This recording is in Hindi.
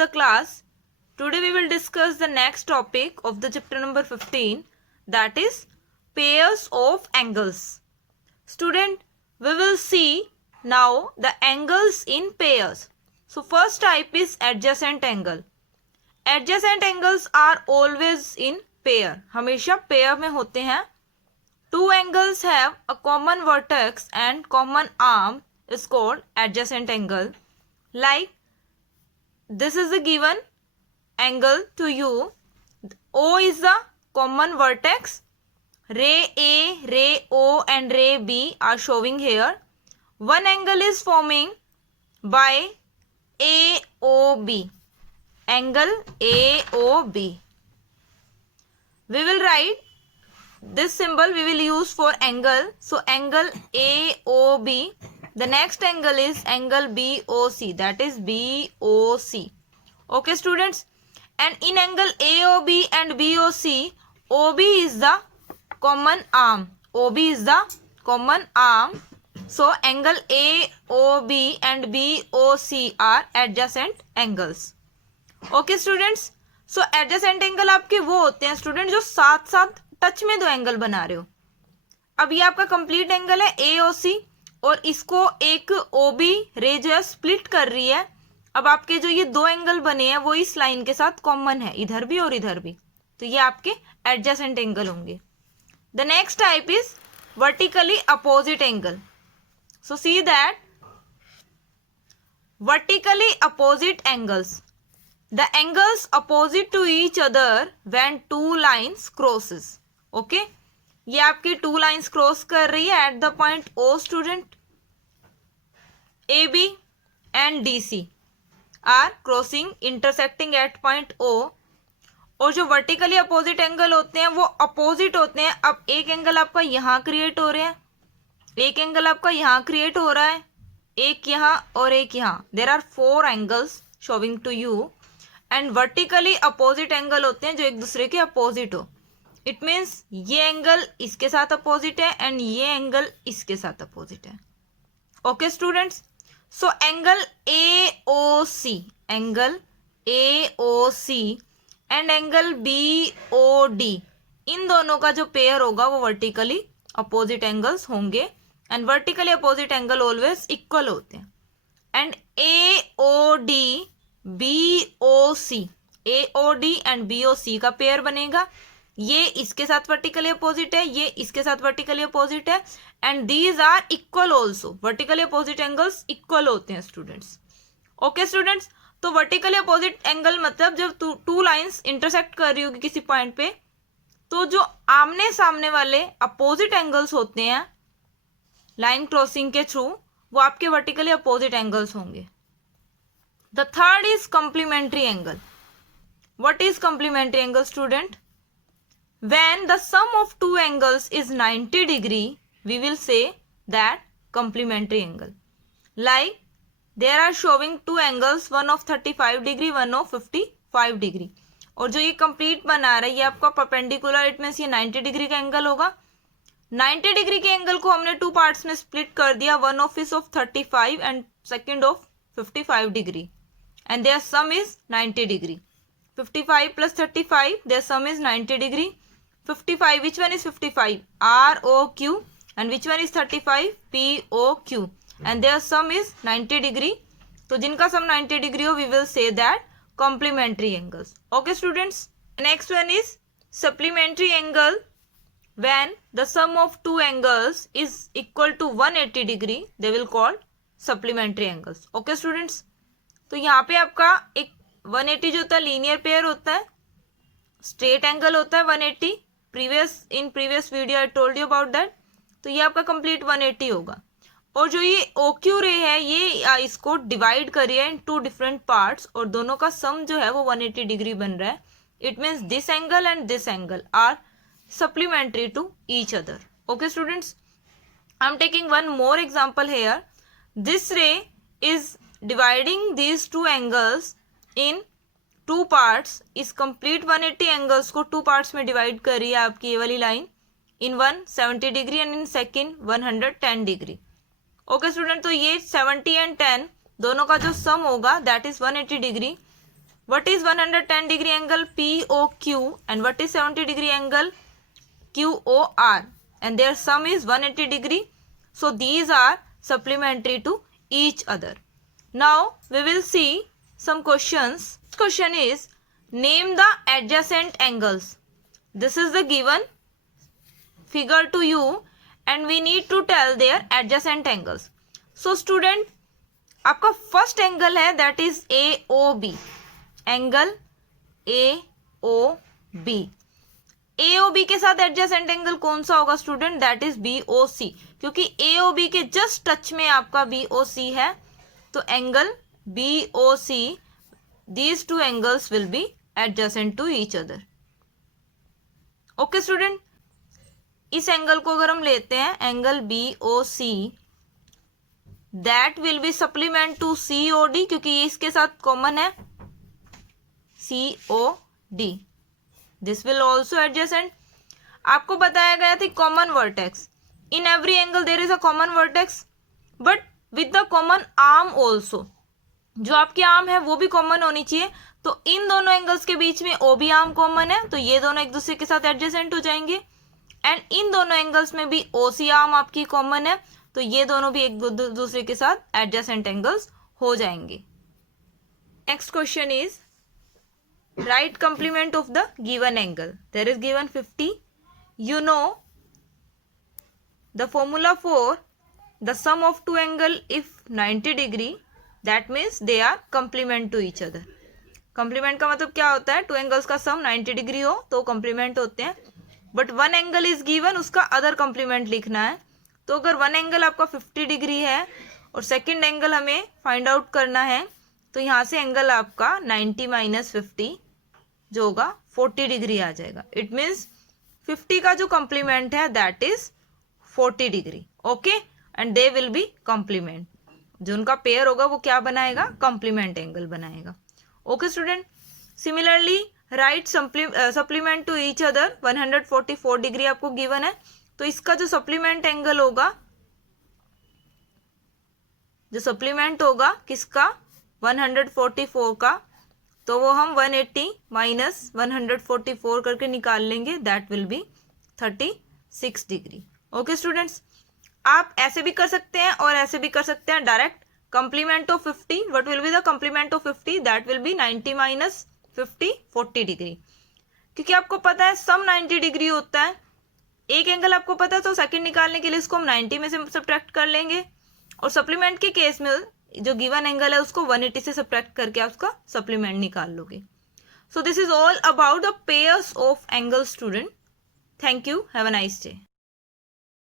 the class. Today we will discuss the next topic of the chapter number 15, that is pairs of angles. Student, we will see now the angles in pairs. So first type is adjacent angle. Adjacent angles are always in pair. हमेशा pair में होते हैं. Two angles have a common vertex and common arm is called adjacent angle. Like this is the given angle to you. O is the common vertex. Ray A, ray O and ray B are showing here. One angle is forming by AOB. Angle AOB. We will write this symbol we will use for angle. So angle AOB. The next angle is angle BOC, that is BOC. Okay students, and in angle AOB and BOC, OB is the common arm. OB is the common arm. So angle AOB and BOC are adjacent angles. Okay students, so adjacent angle आपके वो होते हैं स्टूडेंट जो साथ साथ टच में दो एंगल बना रहे हो. अब ये आपका कंप्लीट एंगल है AOC और इसको एक OB रे जो है स्प्लिट कर रही है. अब आपके जो ये दो एंगल बने हैं वो इस लाइन के साथ कॉमन है, इधर भी और इधर भी, तो ये आपके एडजेसेंट एंगल होंगे. The next type is vertically opposite angle. So see that vertically opposite angles, the angles opposite to each other when two lines crosses. Okay, ये आपकी टू लाइंस क्रॉस कर रही है at the point O. Student, AB and DC are crossing intersecting at point O. और जो वर्टिकली अपोजिट एंगल होते हैं वो अपोजिट होते हैं. अब एक एंगल आपका यहाँ क्रिएट हो रहा है, एक एंगल आपका यहाँ क्रिएट हो रहा है, एक यहाँ और एक यहाँ. There are 4 angles showing to you. And vertically opposite angle होते हैं जो एक दूसरे के अपोजिट हो. इट मीन्स ये एंगल इसके साथ अपोजिट है एंड ये एंगल इसके साथ अपोजिट है. Okay students, so angle AOC, angle AOC and angle BOD, इन दोनों का जो पेयर होगा वो वर्टिकली अपोजिट एंगल्स होंगे. And vertically opposite angle always equal होते हैं. And AOD BOC, AOD and BOC का पेयर बनेगा. ये इसके साथ वर्टिकली अपोजिट है, ये इसके साथ वर्टिकली अपोजिट है. And these are equal also. Vertically opposite angles equal होते हैं स्टूडेंट्स. ओके स्टूडेंट्स, तो वर्टिकली अपोजिट एंगल मतलब जब टू लाइंस इंटरसेक्ट कर रही होगी किसी पॉइंट पे, तो जो आमने सामने वाले अपोजिट एंगल्स होते हैं लाइन क्रॉसिंग के थ्रू, वो आपके वर्टिकली अपोजिट एंगल्स होंगे. The third is complementary angle. What is complementary angle student? When the sum of two angles is 90 degree, we will say that complementary angle. Like there are showing two angles, one of 35 degree, one of 55 degree. और जो ये complete बना रहा है ये आपका perpendicular, it means ये 90 डिग्री का एंगल होगा. 90 डिग्री के एंगल को हमने टू पार्ट्स में स्प्लिट कर दिया. One of is of 35 and second of 55 degree. And their sum is 90 degree. 55 plus 35, their sum is 90 degree. 55, which one is 55? ROQ. And which one is 35? POQ. And their sum is 90 degree. तो जिनका sum 90 degree हो, we will say that complementary angles. Okay students. Next one is supplementary angle. When the sum of two angles is equal to 180 degree, they will call supplementary angles. Okay students. तो यहाँ पे आपका एक 180 जो होता है लीनियर पेयर होता है, स्ट्रेट एंगल होता है 180. In previous video I told you about that. तो ये आपका कंप्लीट 180 होगा. और जो ये OQ रे है ये इसको डिवाइड करिए इन टू डिफरेंट पार्ट्स और दोनों का सम जो है वो 180 डिग्री बन रहा है. It means this angle and this angle are supplementary to each other. Okay students, I am taking one more example here. This ray is dividing these two angles into parts. इस कंप्लीट 180 एंगल्स को टू पार्ट्स में डिवाइड कर रही है आपकी ये वाली line. In one 70 degree and in second 110 degree. Okay student, तो ये 70 एंड 10 दोनों का जो सम होगा that is 180 degree. What is 110 degree angle POQ and what is 70 degree angle QOR, and their sum is 180 degree. So these are supplementary to each other. Now we will see some questions. Question is, name the adjacent angles. This is the given figure to you and we need to tell their adjacent angles. So student, आपका फर्स्ट एंगल है that is AOB, angle AOB. AOB के साथ एडजेसेंट एंगल कौन सा होगा स्टूडेंट? दैट इज BOC, क्योंकि AOB के जस्ट टच में आपका BOC है, तो angle BOC, these two angles will be adjacent to each other. Okay student, इस एंगल को अगर हम लेते हैं angle BOC, that will be supplement to COD, क्योंकि ये इसके साथ कॉमन है COD. This will also adjacent. आपको बताया गया था common vertex. In every angle there is a common vertex but with the common arm also. जो आपकी आर्म है वो भी कॉमन होनी चाहिए. तो इन दोनों एंगल्स के बीच में OB आर्म कॉमन है, तो ये दोनों एक दूसरे के साथ एडजेसेंट हो जाएंगे. एंड इन दोनों एंगल्स में भी OC आर्म आपकी कॉमन है, तो ये दोनों भी एक दूसरे के साथ एडजेसेंट एंगल्स हो जाएंगे. Next question is write complement of the given angle. There is given 50. You know the formula for the sum of two angle if 90 degree, that means they are complement to each other. Complement का मतलब क्या होता है? टू एंगल्स का सम 90 डिग्री हो तो कंप्लीमेंट होते हैं. But one angle is given, उसका अदर कंप्लीमेंट लिखना है. तो अगर वन एंगल आपका 50 डिग्री है और सेकंड एंगल हमें फाइंड आउट करना है, तो यहाँ से एंगल आपका 90 माइनस 50 जो होगा 40 डिग्री आ जाएगा. इट मीन्स 50 का जो कंप्लीमेंट है that is 40 degree. Okay, and they will be complement. जो उनका पेयर होगा वो क्या बनाएगा? कंप्लीमेंट एंगल बनाएगा. Okay student, similarly write supplement to each other. 144 degree आपको गिवन है, तो इसका जो सप्लीमेंट एंगल होगा, जो सप्लीमेंट होगा किसका? 144 का, तो वो हम 180 माइनस 144 करके निकाल लेंगे. That will B 36 degree. Okay students, आप ऐसे भी कर सकते हैं और ऐसे भी कर सकते हैं direct. Complement of 50, what will be the complement of 50? That will B 90 minus 50, 40 degree. क्योंकि आपको पता है सम 90 डिग्री होता है. एक एंगल आपको पता है तो सेकंड निकालने के लिए इसको हम 90 में से सब्ट्रैक्ट कर लेंगे, और सप्लीमेंट के केस में जो गिवन एंगल है उसको 180 से सब्ट्रैक्ट करके आप उसका सप्लीमेंट निकाल लोगे. So this is all about the pairs of angle student. Thank you, have a nice day.